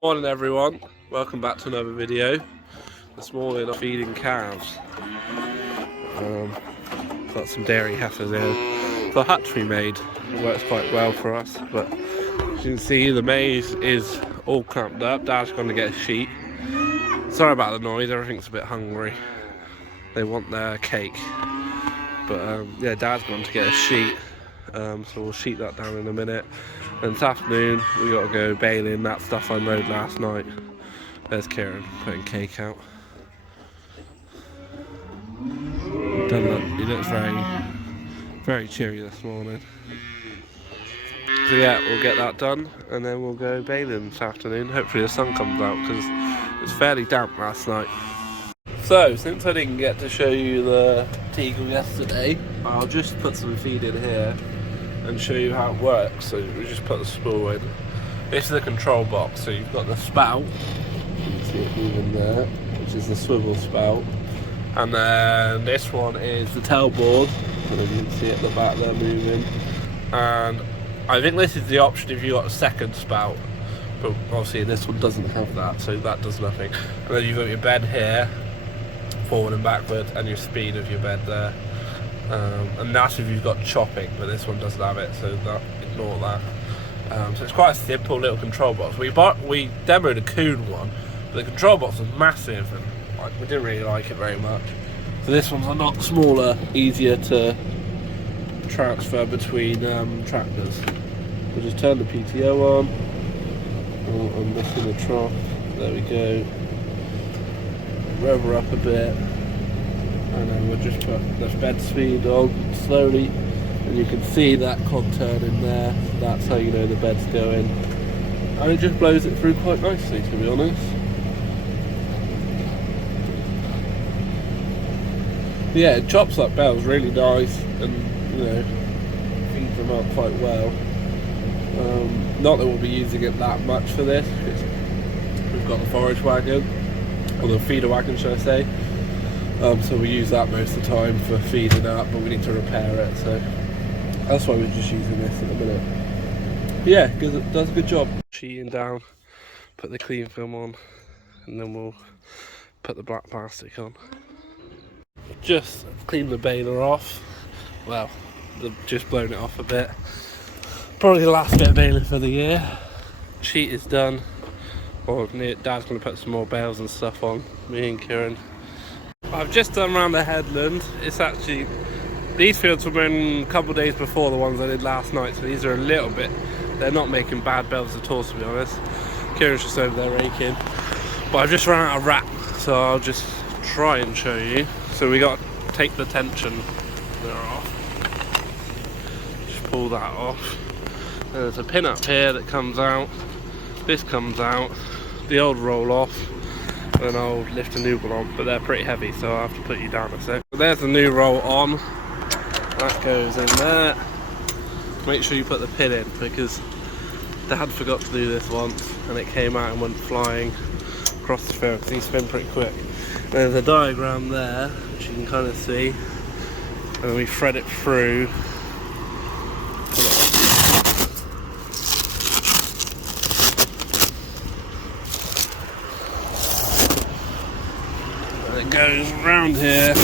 Morning everyone, welcome back to another video. This morning I'm feeding calves. Got some dairy heifers here. The hutch we made, it works quite well for us, but as you can see the maize is all clamped up. Dad's going to get a sheet. Sorry about the noise, everything's a bit hungry. They want their cake. But yeah, Dad's going to get a sheet, so we'll sheet that down in a minute. And this afternoon we got to go baling that stuff I mowed last night. There's Kieran putting cake out. He looks very cheery this morning. So yeah, we'll get that done and then we'll go baling this afternoon. Hopefully the sun comes out because it was fairly damp last night. So since I didn't get to show you the Teagle yesterday, I'll just put some feed in here and show you how it works. So we just put the spool in. This is the control box, so you've got the spout, you can see it moving there, which is the swivel spout, and then this one is the tailboard, and you can see at the back there moving, and I think this is the option if you've got a second spout, but obviously this one doesn't have that, so that does nothing. And then you've got your bed here, forward and backward, and your speed of your bed there. And that's if you've got chopping, but this one doesn't have it, so ignore that. So it's quite a simple little control box. We demoed a Coon one, but the control box was massive and we didn't really like it very much. So this one's a lot smaller, easier to transfer between tractors. We'll just turn the PTO on. I'm missing the trough. There we go. Rev her up a bit. And then we'll just put the bed speed on slowly, and you can see that cog turning there. That's how you know the bed's going, and it just blows it through quite nicely, to be honest. Yeah, it chops up bales really nice, and you know, feeds them up quite well. Not that we'll be using it that much for this. We've got the forage wagon, or the feeder wagon, should I say. So we use that most of the time for feeding up, but we need to repair it, so that's why we're just using this at the minute. Yeah, because it does a good job. Sheeting down, put the clean film on, and then we'll put the black plastic on. Just clean the baler off. Well, just blown it off a bit. Probably the last bit of baling for the year. Sheet is done. Dad's going to put some more bales and stuff on, me and Kieran. I've just done around the headland. It's actually, these fields were mown a couple of days before the ones I did last night, so these are a little bit, they're not making bad bales at all, to be honest. Kieran's just over there raking. But I've just run out of wrap, so I'll just try and show you. So we got to take the tension off. Just pull that off. And there's a pin up here that comes out. This comes out. The old roll off. And I'll lift a new one on, but they're pretty heavy, so I'll have to put you down a sec. So there's the new roll on. That goes in there. Make sure you put the pin in, because Dad forgot to do this once and it came out and went flying across the field because he spin pretty quick. There's a diagram there, which you can kind of see, and we thread it through. It goes around here,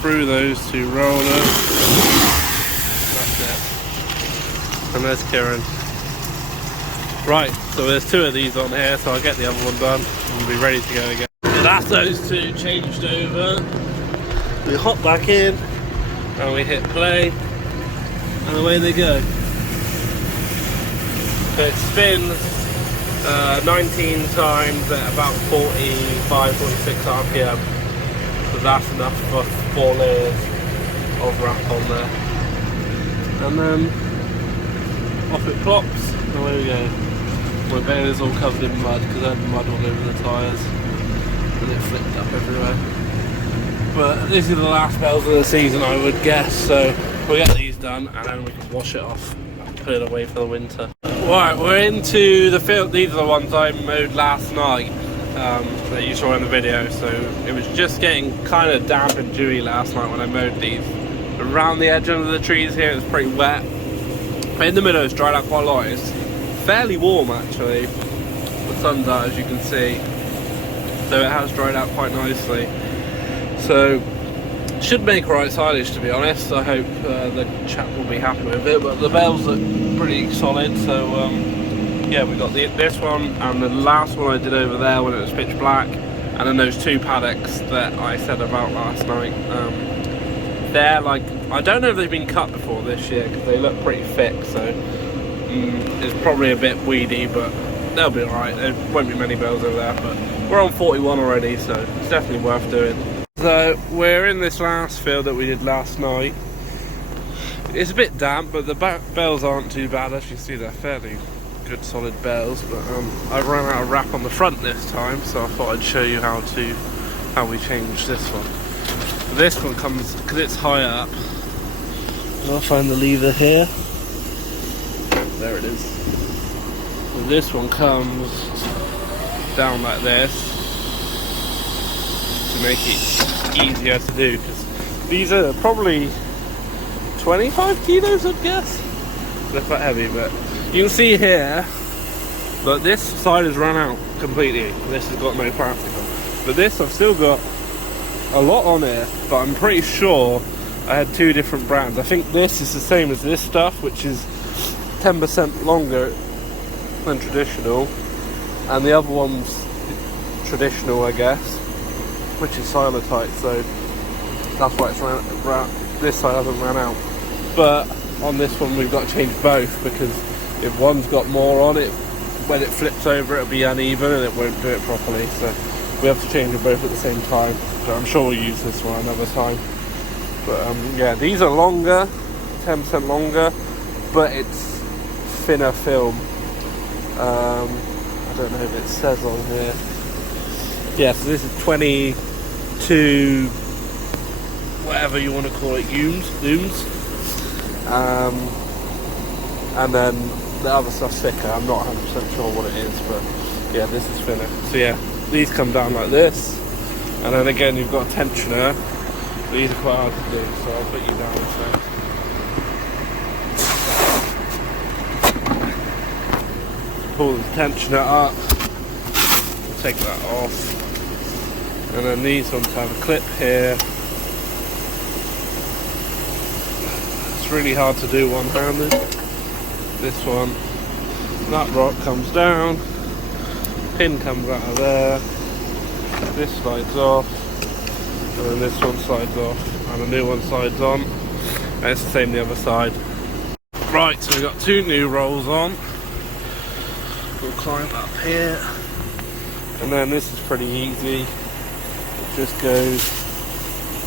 through those two rollers. That's it. And there's Kieran. Right, so there's two of these on here, so I'll get the other one done and we'll be ready to go again. So that's those two changed over. We hop back in and we hit play, and away they go. So it spins 19 times at about 45, 46 RPM. So that's enough for 4 layers of wrap on there. And then off it plops, and away we go. My baler's all covered in mud because I had mud all over the tyres and it flipped up everywhere. But this is the last bales of the season, I would guess, so we'll get these done and then we can wash it off and put it away for the winter. Right, we're into the field. These are the ones I mowed last night that you saw in the video. So it was just getting kind of damp and dewy last night when I mowed these. Around the edge of the trees here, it's pretty wet. But in the middle, it's dried out quite a lot. It's fairly warm actually. the sun's out, as you can see, so it has dried out quite nicely. So should make right silage, to be honest. I hope the chap will be happy with it, but the bales look pretty solid. So yeah, we got this one and the last one I did over there when it was pitch black, and then those two paddocks that I said about last night. They're like, I don't know if they've been cut before this year because they look pretty thick, so it's probably a bit weedy, but they'll be alright. There won't be many bales over there, but we're on 41 already, so it's definitely worth doing. So we're in this last field that we did last night. It's a bit damp, but the bales aren't too bad. As you see, they're fairly good solid bales, but I've run out of wrap on the front this time, so I thought I'd show you how we change this one. This one comes, because it's high up, I'll find the lever here. There it is. So this one comes down like this to make it easier to do, because these are probably 25 kilos, I'd guess. They're quite heavy, but you can see here that this side has run out completely. This has got no plastic on, but this I've still got a lot on here, but I'm pretty sure I had two different brands. I think this is the same as this stuff, which is 10% longer than traditional, and the other one's traditional, I guess, which is silage, so that's why it's this side hasn't ran out. But on this one we've got to change both, because if one's got more on it, when it flips over it'll be uneven and it won't do it properly, so we have to change them both at the same time. So I'm sure we'll use this one another time. But yeah, these are longer, 10% longer, but it's thinner film. I don't know if it says on here. Yeah, so this is 22, whatever you want to call it, looms. And then the other stuff's thicker. I'm not 100% sure what it is, but yeah, this is thinner. So yeah, these come down like this, and then again you've got a tensioner. These are quite hard to do, so I'll put you down so. Pull the tensioner up, we'll take that off, and then these ones have a clip here. It's really hard to do one-handed. This one, that rock comes down, pin comes out of there, this slides off, and then this one slides off, and the new one slides on, and it's the same the other side. Right, so we've got two new rolls on. We'll climb up here, and then this is pretty easy. It just goes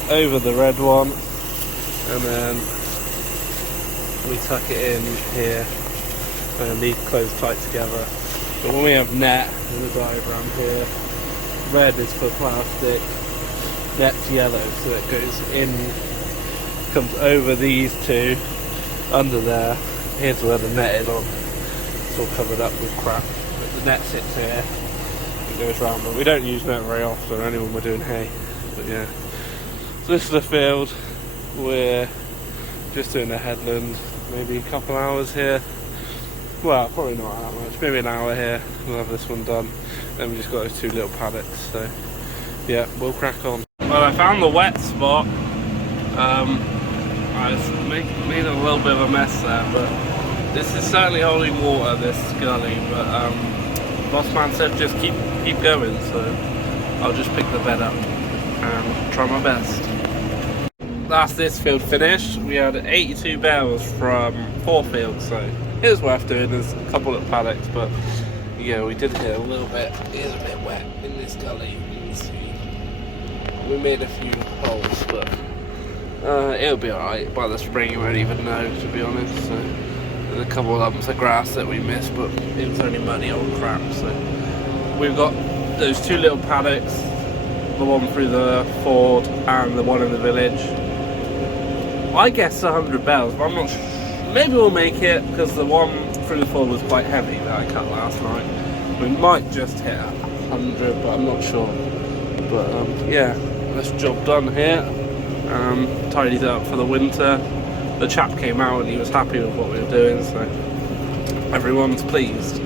over the red one, and then we tuck it in here, and these close tight together. But when we have net in the diagram here, red is for plastic, net's yellow, so it goes in, comes over these two, under there. Here's where the net is on. It's all covered up with crap, but the net sits here and goes round. But we don't use net very often, only when we're doing hay. But yeah, so this is the field. We're just doing the headland, maybe a couple hours here. Well, probably not that much, maybe an hour here. We'll have this one done. Then we just got those two little paddocks, so yeah, we'll crack on. Well, I found the wet spot. I made a little bit of a mess there, but this is certainly holding water, this gully, but boss man said just keep going, so I'll just pick the bed up and try my best. That's this field finished. We had 82 bales from 4 fields, so it was worth doing. There's a couple of paddocks, but yeah, we did hit a little bit. It is a bit wet in this gully, you can see. We made a few holes, but it'll be alright. By the spring you won't even know, to be honest. So there's a couple of lumps of grass that we missed, but it was only muddy old crap. So we've got those two little paddocks, the one through the ford and the one in the village. I guess 100 bales, but I'm not sure. Maybe we'll make it, because the one through the ford was quite heavy that I cut last night. We might just hit 100, but I'm not sure. But yeah, this job done here. Tidied up for the winter. The chap came out and he was happy with what we were doing, so everyone's pleased.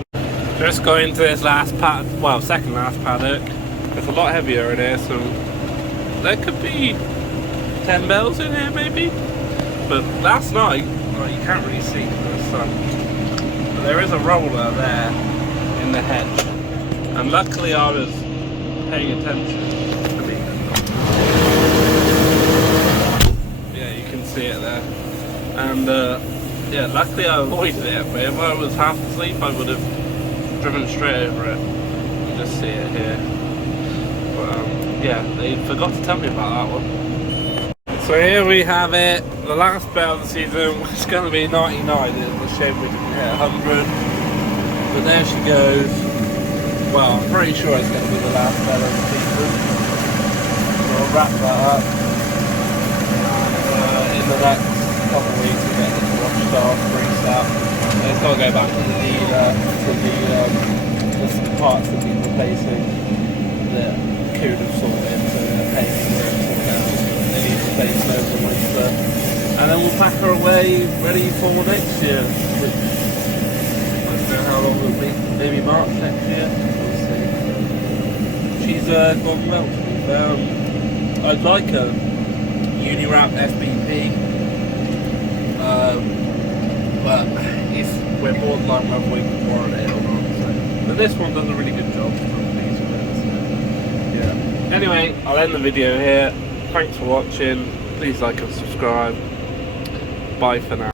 Just going into this last pad, well, second last paddock. It's a lot heavier in here, so there could be 10 bales in here maybe. But last night, well, you can't really see in the sun, but there is a roller there in the hedge, and luckily I was paying attention. Yeah, you can see it there, and yeah, luckily I avoided it. But if I was half asleep, I would have driven straight over it. You just see it here. But yeah, they forgot to tell me about that one. So here we have it. The last bale of the season was going to be 99. It was a shame we didn't hit 100. But there she goes. Well, I'm pretty sure it's going to be the last bale of the season. So I'll wrap that up. And in the next couple of weeks we'll get this washed off, greased up. And it's got to go back to the dealer, there's some parts that need replacing. The could have sorted, so they're paying for it. Over the winter, and then we'll pack her away ready for next year, which I don't know how long it'll be, maybe March next year, we'll see. She's gone well, to be fair. I'd like a Unirap FBP, but if we're more than likely whether we can warrant it or not, so. But this one does a really good job, so I'm pleased with it, so. Yeah. Anyway, I'll end the video here. Thanks for watching. Please like and subscribe. Bye for now.